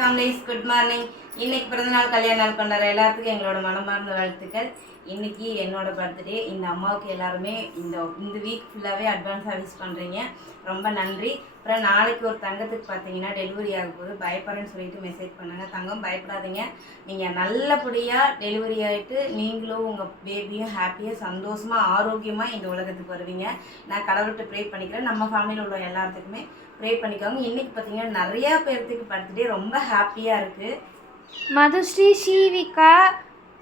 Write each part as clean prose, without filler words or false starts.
Families good morning. இன்னைக்கு பிறந்தநாள் கல்யாண நாள் கொண்டாடுற எல்லாத்துக்கும் எங்களோட மனமார்ந்த வாழ்த்துக்கள். இன்னைக்கு என்னோட பர்த்டே. இந்த அம்மாவுக்கு எல்லாருமே இந்த வீக் ஃபுல்லாகவே அட்வான்ஸாக விஷ் பண்ணுறீங்க, ரொம்ப நன்றி. அப்புறம் நாளைக்கு ஒரு தங்கத்துக்கு பார்த்தீங்கன்னா டெலிவரி ஆக போது, பயப்படுறேன்னு சொல்லிட்டு மெசேஜ் பண்ணாங்க. தங்கம் பயப்படாதீங்க, நீங்கள் நல்லபடியாக டெலிவரி ஆகிட்டு நீங்களும் உங்கள் பேபியும் ஹாப்பியாக சந்தோஷமாக ஆரோக்கியமாக இந்த உலகத்துக்கு வருவீங்க. நான் கடவுள்கிட்ட ப்ரே பண்ணிக்கிறேன். நம்ம ஃபேமிலியில் உள்ள எல்லாத்துக்குமே ப்ரே பண்ணிக்கோங்க. இன்றைக்கி பார்த்தீங்கன்னா நிறையா பேர்த்துக்கு பர்த்டே, ரொம்ப ஹாப்பியாக இருக்குது. மதுஸ்ரீ, ஷீவிகா,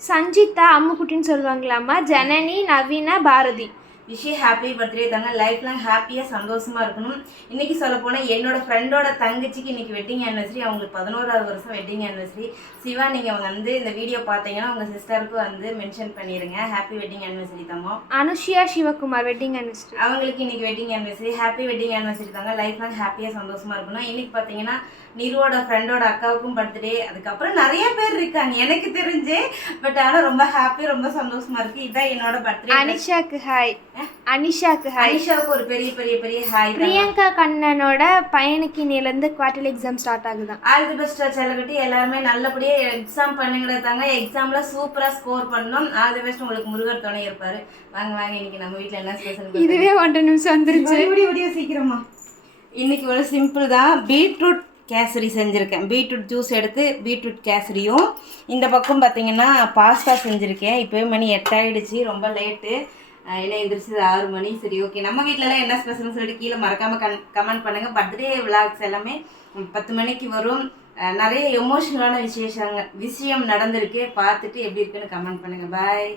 சஞ்சிதா, அம்முக்குட்டின்னு சொல்லுவாங்களாம்மா, Janani, Naveena, Bharathi. Wish happy birthday தாங்க. லைஃப் லாங் ஹாப்பியாக சந்தோஷமாக இருக்கணும். இன்றைக்கி சொல்ல போனால் என்னோடய ஃப்ரெண்டோட தங்கச்சிக்கு இன்றைக்கி வெட்டிங் ஆனிவர்சரி. அவங்களுக்கு 11வது வருஷம் வெட்டிங் ஆனிவர்சரி. சிவா, நீங்கள் வந்து இந்த வீடியோ பார்த்தீங்கன்னா உங்கள் சிஸ்டருக்கும் வந்து மென்ஷன் பண்ணிடுங்க. ஹாப்பி வெட்டிங் ஆனிவர்சரி தாங்க. Anushiya Sivakumar wedding anniversary. அவங்களுக்கு இன்றைக்கி wedding anniversary. Happy wedding anniversary தாங்க. லைஃப் லாங் ஹாப்பியாக சந்தோஷமாக இருக்கணும். இன்றைக்கி பார்த்தீங்கன்னா நிருவோட ஃப்ரெண்டோட அக்காவுக்கும் பர்த்டே. அதுக்கப்புறம் நிறைய பேர் இருக்காங்க எனக்கு தெரிஞ்சு. பட் ஆனால் ரொம்ப ஹாப்பி, ரொம்ப சந்தோஷமாக இருக்குது. இதுதான் என்னோட பர்த்டே. அனிஷாக்கு ஹாய். அனிஷாவுக்கு ஒரு பெரிய பெரிய பெரிய ஹாய். பிரியங்கா கண்ணனோட பையனுக்கு இன்னிலேருந்து குவார்டர்லி எக்ஸாம் ஸ்டார்ட் ஆகுதான். ஆல் தி பெஸ்ட் செல்லக்கட்டி. எல்லாருமே நல்லபடியாக எக்ஸாம் பண்ணுங்கிறதாங்க. எக்ஸாமில் சூப்பராக ஸ்கோர் பண்ணணும். All the best. உங்களுக்கு முருகர் துணை இருப்பார். வாங்க வாங்க, இன்னைக்கு நம்ம வீட்டில் என்ன ஸ்பெஷல்? இதுவே 1 நிமிஷம் வந்துருச்சு. விடிய சீக்கிரமா. இன்னைக்கு ஒரு சிம்பிள் தான். பீட்ரூட் கேசரி செஞ்சுருக்கேன். பீட்ரூட் ஜூஸ் எடுத்து பீட்ரூட் கேசரியும், இந்த பக்கம் பார்த்தீங்கன்னா பாஸ்தா செஞ்சுருக்கேன். இப்போவே மணி 8 ஆகிடுச்சு, ரொம்ப லேட்டு. என்ன எந்திரிச்சு 6 மணி. சரி, ஓகே. நம்ம வீட்டிலலாம் என்ன ஸ்பெஷல்னு சொல்லிட்டு கீழே மறக்காமல் கமெண்ட் பண்ணுங்கள். பர்த்டே விளாக்ஸ் எல்லாமே 10 மணிக்கு வரும். நிறைய எமோஷனலான விஷயம் நடந்திருக்கு. பார்த்துட்டு எப்படி இருக்குன்னு கமெண்ட் பண்ணுங்கள். பாய்.